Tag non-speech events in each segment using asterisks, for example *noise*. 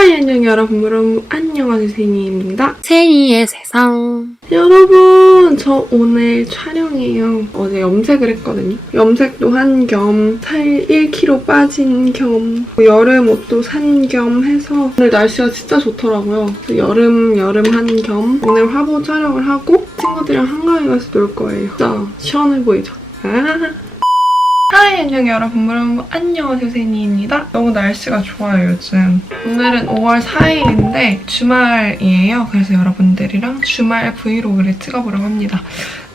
하이 안녕 여러분 여러분 안녕하세요 세니입니다 세니의 세상. 여러분 저 오늘 촬영이에요 어제 염색을 했거든요 염색도 한 겸 살 1kg 빠진 겸 여름 옷도 산 겸 해서 오늘 날씨가 진짜 좋더라고요 여름 여름 한 겸 오늘 화보 촬영을 하고 친구들이랑 한강에 가서 놀 거예요 진짜 시원해 보이죠? 아. *laughs* 하이 안녕 여러분. 여러분 안녕하세요 세니입니다. 너무 날씨가 좋아요 요즘. 오늘은 5월 4일인데 주말이에요. 그래서 여러분들이랑 주말 브이로그를 찍어보려고 합니다.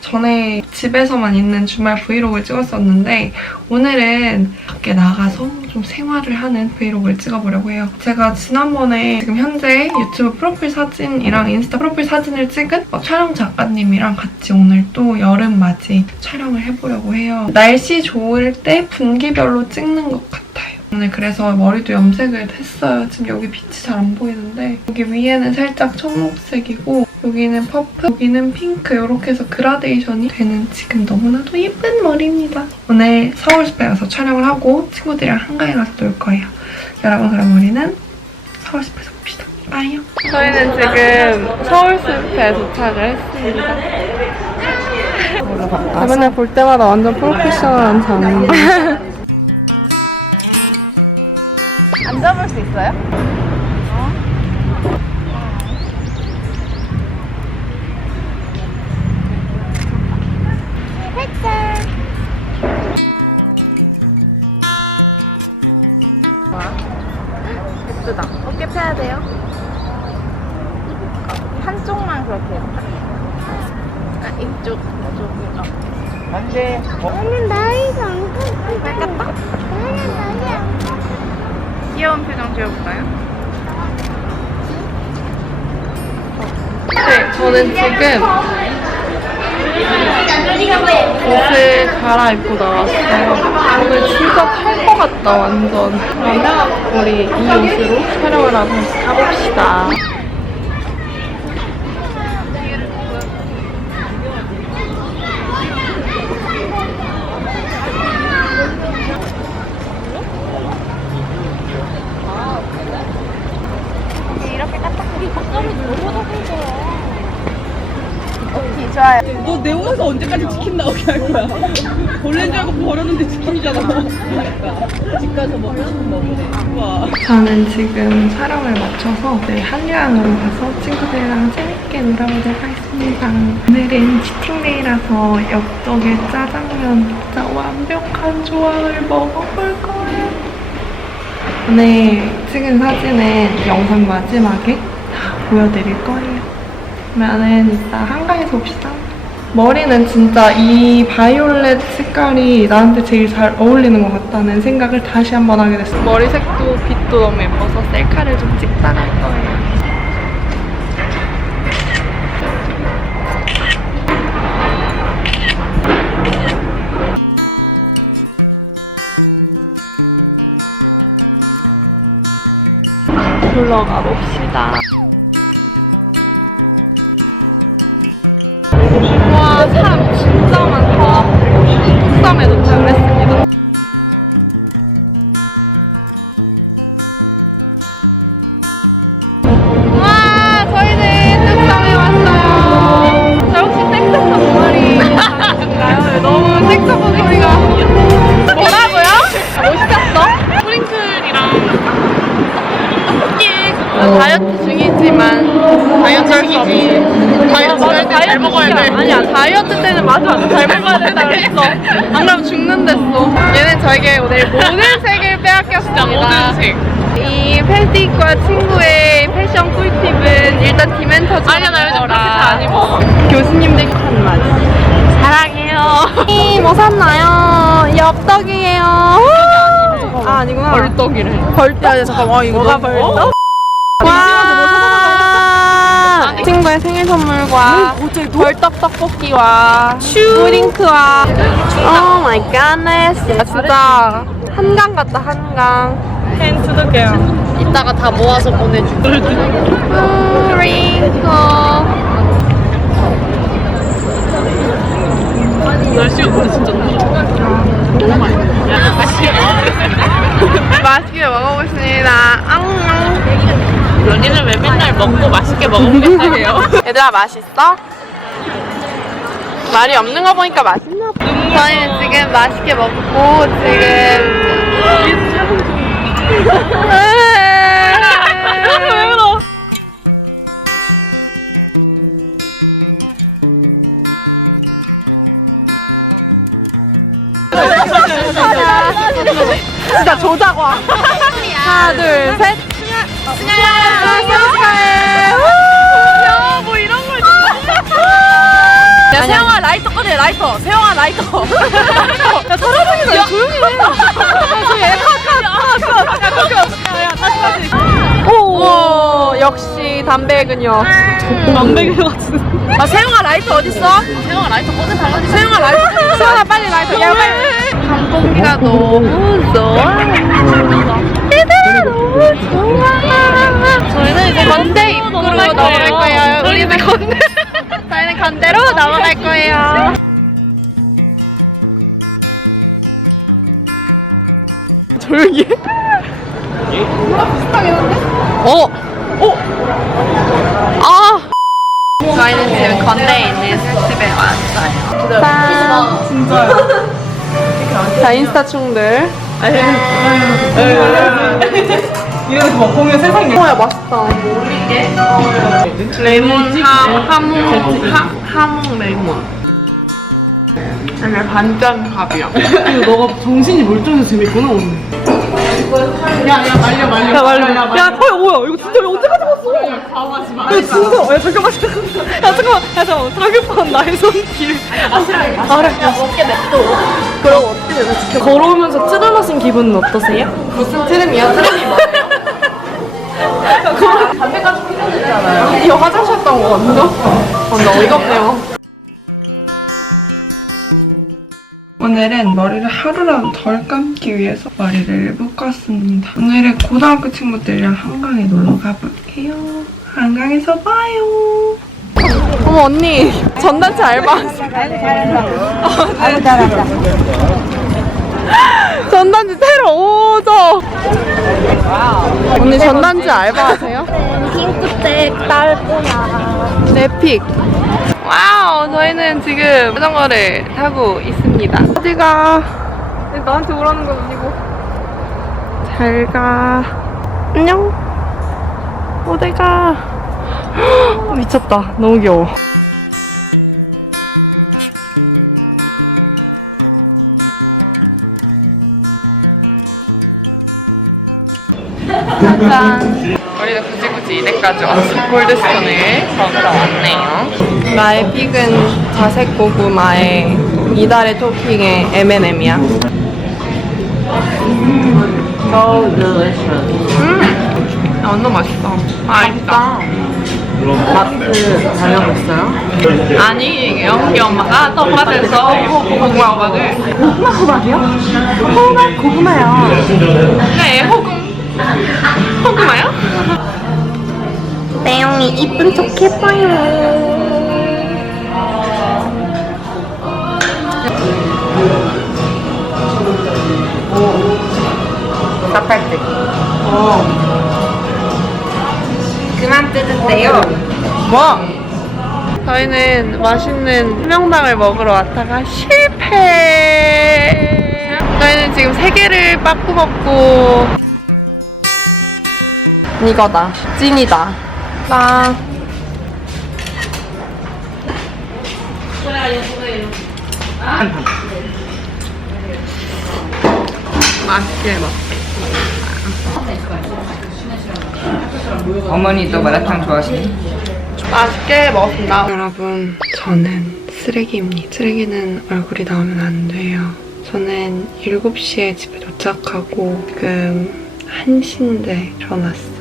전에 집에서만 있는 주말 브이로그를 찍었었는데 오늘은 밖에 나가서 좀 생활을 하는 브이로그를 찍어보려고 해요. 제가 지난번에 지금 현재 유튜브 프로필 사진이랑 인스타 프로필 사진을 찍은 어, 촬영 작가님이랑 같이 오늘 또 여름 맞이 촬영을 해보려고 해요. 날씨 좋을 때 분기별로 찍는 것 같아요. 오늘 그래서 머리도 염색을 했어요. 지금 여기 빛이 잘 안 보이는데 여기 위에는 살짝 청록색이고 여기는 퍼플, 여기는 핑크 이렇게 해서 그라데이션이 되는 지금 너무나도 예쁜 머리입니다. 오늘 서울 숲에 가서 촬영을 하고 친구들이랑 한가에 가서 놀 거예요. 여러분 그럼 우리는 서울 숲에서 봅시다. 빠이요. 저희는 지금 서울 숲에 도착을 했습니다. 맨날 볼 때마다 완전 프로페셔널한 장면. 앉아볼 수 있어요? 안돼. 나는 나이가 안 컸어. 빨갛다. 나는 나이 안. 귀여운 표정 지어볼까요? 네, 저는 지금 옷을 갈아입고 나왔어요. 오늘 진짜 탈것 같다, 완전. 그러면 우리 이 옷으로 촬영을 한번 가봅시다. 이렇게 까딱하게 겉절이 너무 더해져요. 오케이, 좋아요. 너 내 옷에서 언제까지 치킨 나오게 할 거야? 벌레인 줄 알고 버렸는데 치킨이잖아. 그러니까 집 가서 먹으면 먹으래. 와. 저는 지금 촬영을 마쳐서 네, 한류항으로 가서 친구들이랑 재밌게 놀아보도록 하겠습니다. 오늘은 치팅데이라서 엽떡에 짜장면 진짜 완벽한 조합을 먹어볼 거예요. 오늘 찍은 사진은 영상 마지막에 다 보여드릴 거예요. 그러면은 이따 한가에서 봅시다. 머리는 진짜 이 바이올렛 색깔이 나한테 제일 잘 어울리는 것 같다는 생각을 다시 한번 하게 됐어요. 머리색도 빛도 너무 예뻐서 셀카를 좀 찍자 할 거예요. 놀러 가 봅시다. 뚝섬에 도착을 했습니 된다 그랬어 안 그러면 죽는댔어. 얘는 저에게 오늘 모든 색을 빼앗겼습니다. 모든 색 이 팬티과 친구의 패션 꿀팁은 일단 디멘터즈 아니야 나 요즘 그렇게 잘안 입어. 교수님들 칸 맞아 사랑해요. 뭐 샀나요? 엽떡이에요. 아 아니구나. 벌떡이래. 벌떡. 야 잠깐만 이거 뭐가 벌떡? 친구의 생일 선물과 벌떡 떡볶이와 슈링크와 오 마이 갓네스. 진짜. 한강 같다 한강. 펜 투더게요. 이따가 다 모아서 보내줄게. 슈링크 날씨가 근데 진짜 너무 많이 맛있게 먹어보겠습니다. 앙 여기는 왜 맨날 먹고 맛있게 먹으면 해요? *laughs* 얘들아 맛있어? 말이 없는 거 보니까 맛있나 봐. 저희는 지금 맛있게 먹고 지금 *laughs* 라이터 세영아 라이터 *laughs* 야 사라지기다 야 조용히 해 야, 조용히 해 컷컷컷컷야컷컷야 다시 다시 오 역시 담배 그녀. 만백이 같은 아 세영아 라이터 어딨어? 세영아 라이터 꺼내 달라지 세영아 라이터 수아나 빨리 라이터. 야 빨리. 공기가 너무 좋아. 저희는 이제 건대 입구로 넘어갈 거예요. 우리는 건대. 저희는 건대로 넘어갈 거예요. 조용히 해. 어. 어. 아. 저희는 지금 건대에 있는 술집에 왔어요. 짠. 진짜요? 자 인스타 충들. 이래서 막 공연 세상에 뭐야 맛있다. 레몬 함 함, 하, 함 레몬. 반짠 밥이야. 너가 정신이 멀쩡해서 재밌구나 오늘 야야 말려 말려 야 말려 야, 야 어, 뭐야 이거 진짜 언제까지 봤어 야, 진짜 야 잠깐만 잠깐만 야 잠깐만 야 잠깐만 다급한 나의 손길 아 싫어 아 그래 야 어떻게 냅둬 그럼 어떻게 냅둬 걸어오면서 트름하신 기분은 어떠세요? 무슨 트림이야? 트림이 뭐예요? 담배까지 피우셨잖아요. 이거 화장실했던 거거든요? 아, 나 어이가 없네요. 오늘은 머리를 하루라도 덜 감기 위해서 머리를 묶었습니다. 오늘은 고등학교 친구들이랑 한강에 놀러 가볼게요. 한강에서 봐요. 어머 언니 전단체 알바. 아이고 잘한다. 아이고 잘한다. *laughs* 전단지 테러 오죠. 언니 전단지 알바 하세요? 핑크색 딸보나. 랩픽. 와우, 저희는 지금 자전거를 타고 있습니다. 어디가? 너한테 오라는 건 아니고. 잘 가. 안녕. 어디가? 미쳤다. 너무 귀여워. 짠. 우리가 굳이 굳이 이때까지 왔어. 골드스톤을 먹으러 왔네요. 나의 픽은 자색 고구마에 이달의 토핑에 M&M이야. 음, 야, 완전 맛있다. 맛있다. 마트 다녀봤어요? 아니, 영기 엄마가 떡밭에서 고구마 호박을. 고구마 호박이요? 호박 고구마요. 네, 호금. 호구마요? 매형이 이쁜 척 해봐요. 그만 뜯으세요. 뭐? 저희는 맛있는 해명당을 먹으러 왔다가 실패. 저희는 지금 세 개를 빠꾸 먹고 이거다. 찐이다. 나. 맛있게 먹. 어머니도 마라탕 좋아하시니? 맛있게 먹었습니다. 여러분, 저는 쓰레기입니다. 쓰레기는 얼굴이 나오면 안 돼요. 저는 7시에 집에 도착하고 지금 1시인데 일어났어요.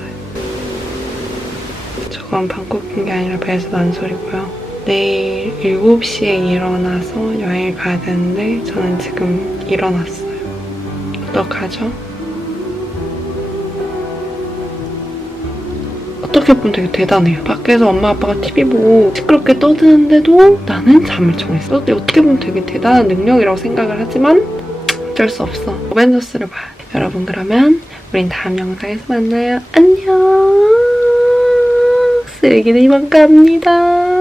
저건 방콕 푼게 아니라 배에서 난 소리고요. 내일 7시에 일어나서 여행을 가야 되는데 저는 지금 일어났어요. 어떡하죠? 어떻게 보면 되게 대단해요. 밖에서 엄마 아빠가 TV 보고 시끄럽게 떠드는데도 나는 잠을 청했어. 어떻게 보면 되게 대단한 능력이라고 생각을 하지만 어쩔 수 없어. 어벤져스를 봐야 돼. 여러분 그러면 우린 다음 영상에서 만나요. 안녕. 여기는 이만 갑니다.